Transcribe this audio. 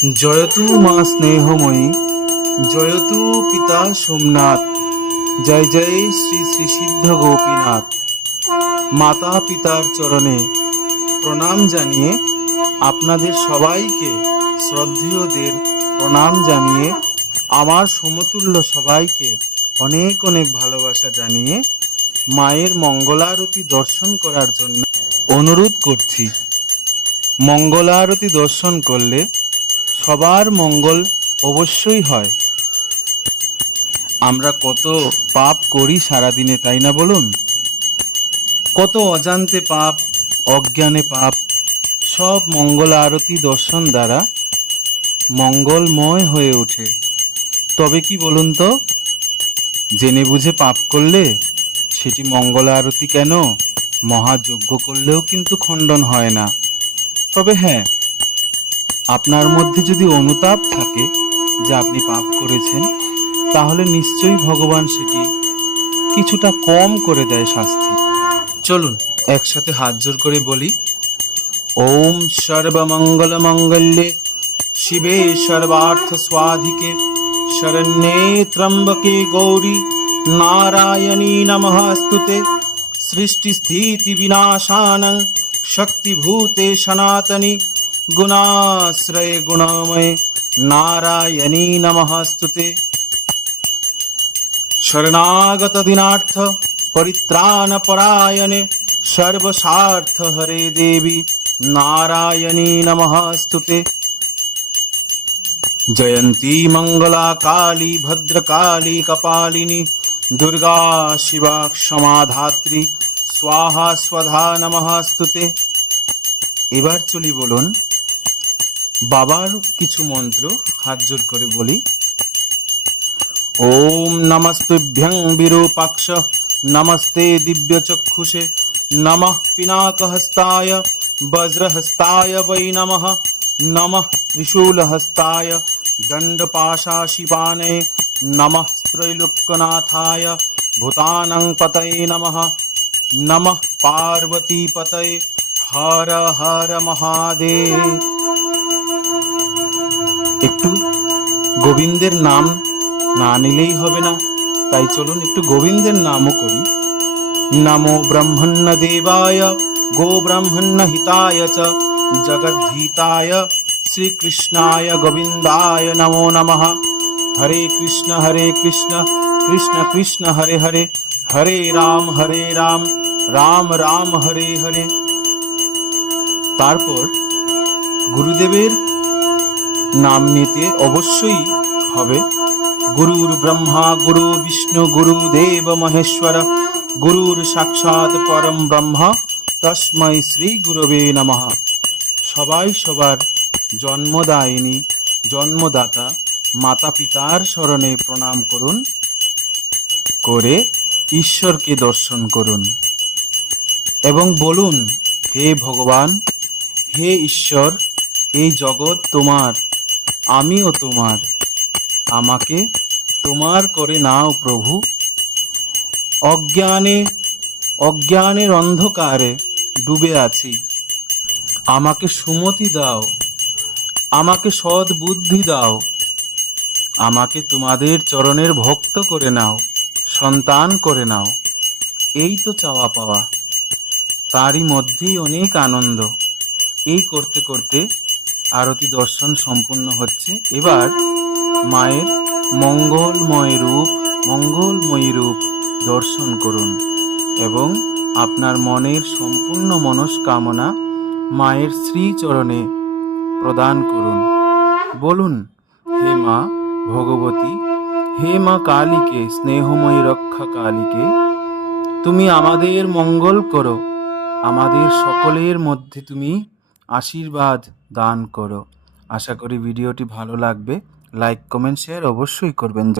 জয়তু মা স্নেহময়ী, জয়তু পিতা সোমনাথ, জয় জয় শ্রী শ্রী সিদ্ধ গোপীনাথ। মাতা পিতার চরণে প্রণাম জানিয়ে আপনাদের সবাইকে, শ্রদ্ধেয়দের প্রণাম জানিয়ে, আমার সমতুল্য সবাইকে অনেক অনেক ভালোবাসা জানিয়ে মায়ের মঙ্গলারতি দর্শন করার জন্য অনুরোধ করছি। মঙ্গলারতি দর্শন করলে সবার মঙ্গল অবশ্যই হয়। আমরা কত পাপ করি সারাদিনে, তাই না বলুন? কত অজান্তে পাপ, অজ্ঞানে পাপ, সব মঙ্গল আরতি দর্শন দ্বারা মঙ্গলময় হয়ে ওঠে। তবে কি বলুন তো, জেনে বুঝে পাপ করলে সেটি মঙ্গল আরতি কেন, মহাযজ্ঞ করলেও কিন্তু খণ্ডন হয় না। তবে হ্যাঁ, আপনার মধ্যে যদি অনুতাপ থাকে যে আপনি পাপ করেছেন, তাহলে নিশ্চয়ই ভগবান সেটি কিছুটা কম করে দেয় শাস্তি। চলুন একসাথে হাত জোর করে বলি, ওম সর্বমঙ্গল মঙ্গল্যে শিবে সর্বার্থ স্বাধিকে শরণ্যে ত্র্যম্বকে গৌরী নারায়ণী নমস্তুতে। সৃষ্টি স্থিতি বিনাশানং শক্তিভূতে সনাতনী গুণাশ্রয়ে গুণময়ে নারায়ণী নমস্তুতে। শরণাগত দিনার্থ পরিত্রাণ পরায়ণে সর্বস্বার্থ হরে দেবী নারায়ণী নমস্তুতে। জয়ন্তী মঙ্গলা কালী ভদ্রকালী কপালিনী দুর্গা শিবা ক্ষমা ধাত্রী স্বাহা স্বধা নমস্তুতে। এবার চলি বলুন বাবার কিছু মন্ত্র হাত জোর করে বলি। ওম নমস্তুভ্যং বিরূপাক্ষ নমস্তে দিব্যচক্ষুষে নমঃ পিনাকহস্তায় বজ্রহস্তায় বৈ নমঃ নমঃ ত্রিশূলহস্তায় দণ্ডপাশাশিপানে নমঃ ত্রৈলোক্যনাথায় ভূতানাং পতয়ে নমঃ নমঃ পার্বতীপতয়ে হর হর মহাদেব। একটু গোবিন্দের নাম না নিলেই হবে না, তাই চলুন একটু গোবিন্দের নামও করি। নমো ব্রহ্মণ্য দেবায় গো ব্রহ্মণ্য হিতায় চ জগদ্ধিতায় শ্রীকৃষ্ণায় গোবিন্দায় নমো নমঃ। হরে কৃষ্ণ কৃষ্ণ কৃষ্ণ হরে হরে, হরে রাম রাম রাম হরে হরে। তারপর গুরুদেবের নাম নিতে অবশ্যই হবে। গুরুর ব্রহ্মা গুরু বিষ্ণু গুরুদেব মহেশ্বর গুরুর সাক্ষাৎ পরম ব্রহ্ম তস্मै শ্রী গুরবে নমঃ। সবাই সবার জন্মদায়িনী জন্মদাতা মাতা পিতার শরণে প্রণাম করুন, করে ঈশ্বরকে দর্শন করুন এবং বলুন, হে ভগবান, হে ঈশ্বর, এই জগৎ তোমার, আমিও তোমার, আমাকে তোমার করে নাও প্রভু। অজ্ঞানের অন্ধকারে ডুবে আছি, আমাকে সুমতি দাও, আমাকে সৎ বুদ্ধি দাও, আমাকে তোমাদের চরণের ভক্ত করে নাও, সন্তান করে নাও। এই তো চাওয়া পাওয়া, তারই মধ্যেই অনেক আনন্দ। এই করতে করতে আরতি দর্শন সম্পূর্ণ হচ্ছে। এবার মায়ের মঙ্গলময়ী রূপ দর্শন করুন এবং আপনার মনের সম্পূর্ণ মনস্কামনা মায়ের শ্রীচরণে প্রদান করুন। বলুন, হে মা ভগবতী, হে মা কালীকে, স্নেহময়ী রক্ষা কালীকে, তুমি আমাদের মঙ্গল করো, আমাদের সকলের মধ্যে তুমি আশীর্বাদ দান করো। আশা করি ভিডিওটি ভালো লাগবে। লাইক কমেন্ট শেয়ার অবশ্যই করবেন।